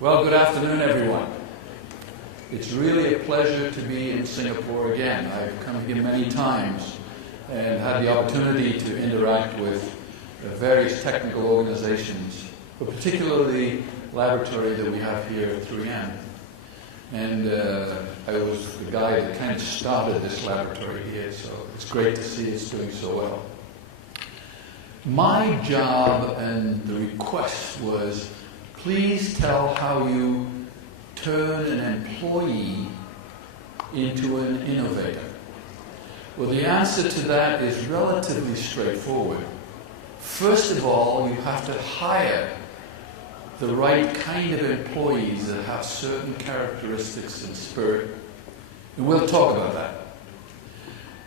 Well, good afternoon, everyone. It's really a pleasure to be in Singapore again. I've come here many times and had the opportunity to interact with various technical organizations, but particularly the laboratory that we have here at 3M. And I was the guy that kind of started this laboratory here, so it's great to see it's doing so well. My job and the request was, please tell how you turn an employee into an innovator. Well, the answer to that is relatively straightforward. First of all, you have to hire the right kind of employees that have certain characteristics and spirit. And we'll talk about that.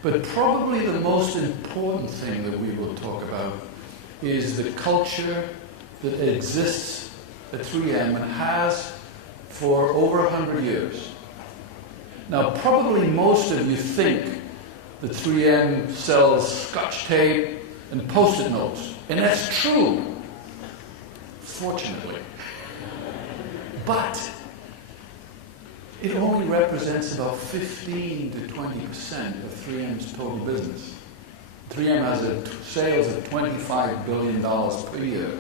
But probably the most important thing that we will talk about is the culture that exists at 3M and has for over 100 years. Now, probably most of you think that 3M sells Scotch tape and Post-it notes, and that's true, fortunately. But it only represents about 15 to 20% of 3M's total business. 3M has sales of $25 billion per year.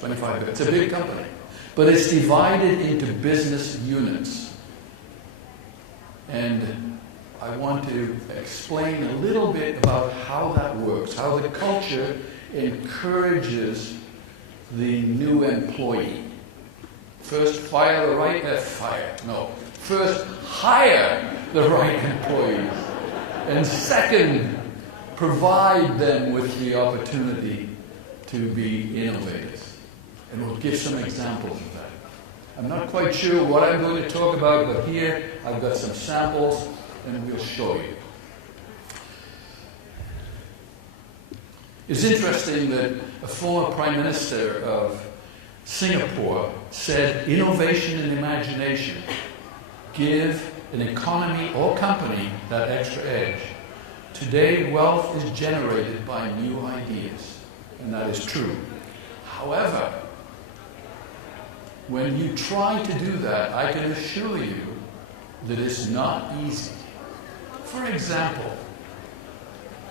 25 billion. It's a big company. But it's divided into business units. And I want to explain a little bit about how that works, how the culture encourages the new employee. First, First hire the right employees. And second, provide them with the opportunity to be innovators. And we'll give some examples of that. I'm not quite sure what I'm going to talk about, but here I've got some samples and we'll show you. It's interesting that a former Prime Minister of Singapore said innovation and imagination give an economy or company that extra edge. Today, wealth is generated by new ideas, and that is true. However, when you try to do that, I can assure you that it's not easy. For example,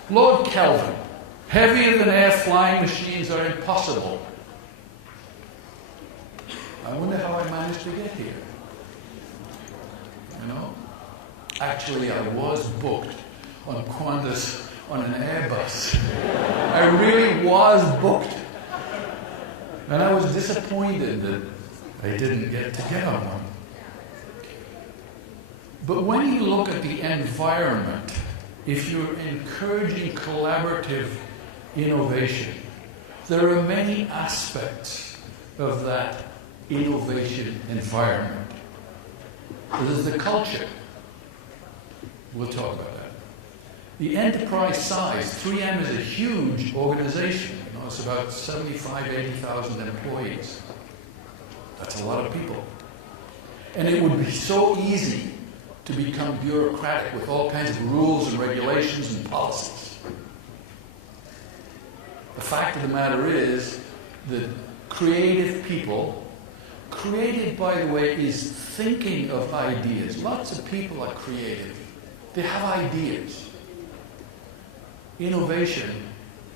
Lord Kelvin, heavier than air flying machines are impossible. I wonder how I managed to get here. You know? Actually, I was booked on Qantas on an Airbus. I really was booked. And I was disappointed that I didn't get to get on one. But when you look at the environment, if you're encouraging collaborative innovation, there are many aspects of that innovation environment. There's the culture. We'll talk about that. The enterprise size, 3M is a huge organization. You know, it's about 75,000, 80,000 employees. That's a lot of people. And it would be so easy to become bureaucratic with all kinds of rules and regulations and policies. The fact of the matter is that creative people, creative, by the way, is thinking of ideas. Lots of people are creative. They have ideas. Innovation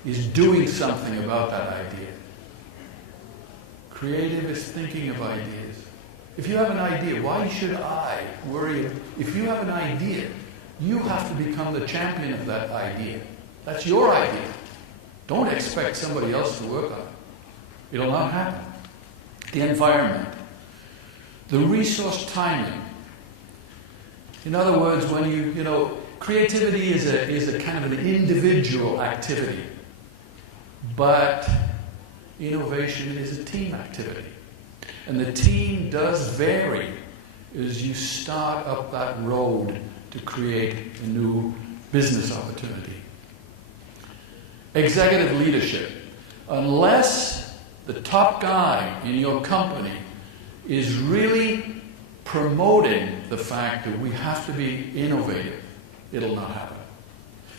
is doing something about that idea. Creative is thinking of ideas. If you have an idea, why should I worry? If you have an idea, you have to become the champion of that idea. That's your idea. Don't expect somebody else to work on it. It'll not happen. The environment. The resource timing. In other words, when creativity is a kind of an individual activity. But innovation is a team activity. And the team does vary as you start up that road to create a new business opportunity. Executive leadership. Unless the top guy in your company is really promoting the fact that we have to be innovative, it'll not happen.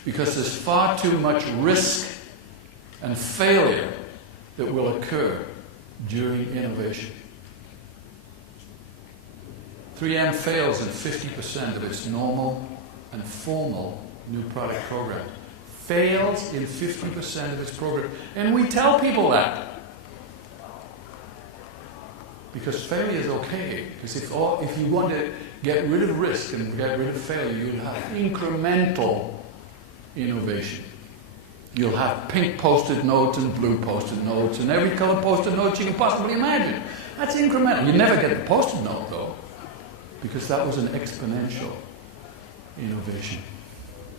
Because there's far too much risk and failure that will occur during innovation. 3M fails in 50% of its normal and formal new product program. Fails in 50% of its program. And we tell people that. Because failure is okay. Because if you want to get rid of risk and get rid of failure, you'll have incremental innovation. You'll have pink post-it notes and blue post-it notes and every color post-it note you can possibly imagine. That's incremental. You never get the post-it note though, because that was an exponential innovation.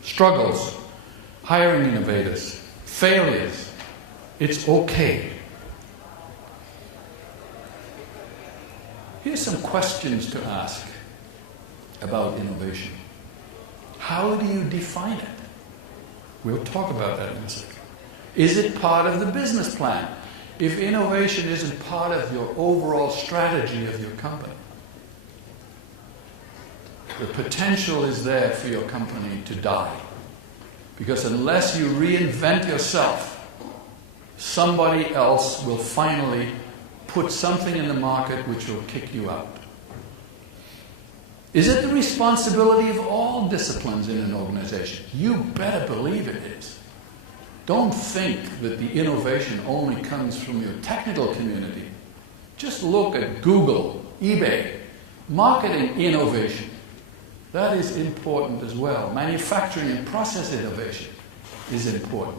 Struggles, hiring innovators, failures. It's okay. Here's some questions to ask about innovation. How do you define it? We'll talk about that in a second. Is it part of the business plan? If innovation isn't part of your overall strategy of your company, the potential is there for your company to die. Because unless you reinvent yourself, somebody else will finally put something in the market which will kick you out. Is it the responsibility of all disciplines in an organization? You better believe it is. Don't think that the innovation only comes from your technical community. Just look at Google, eBay, marketing innovation. That is important as well. Manufacturing and process innovation is important.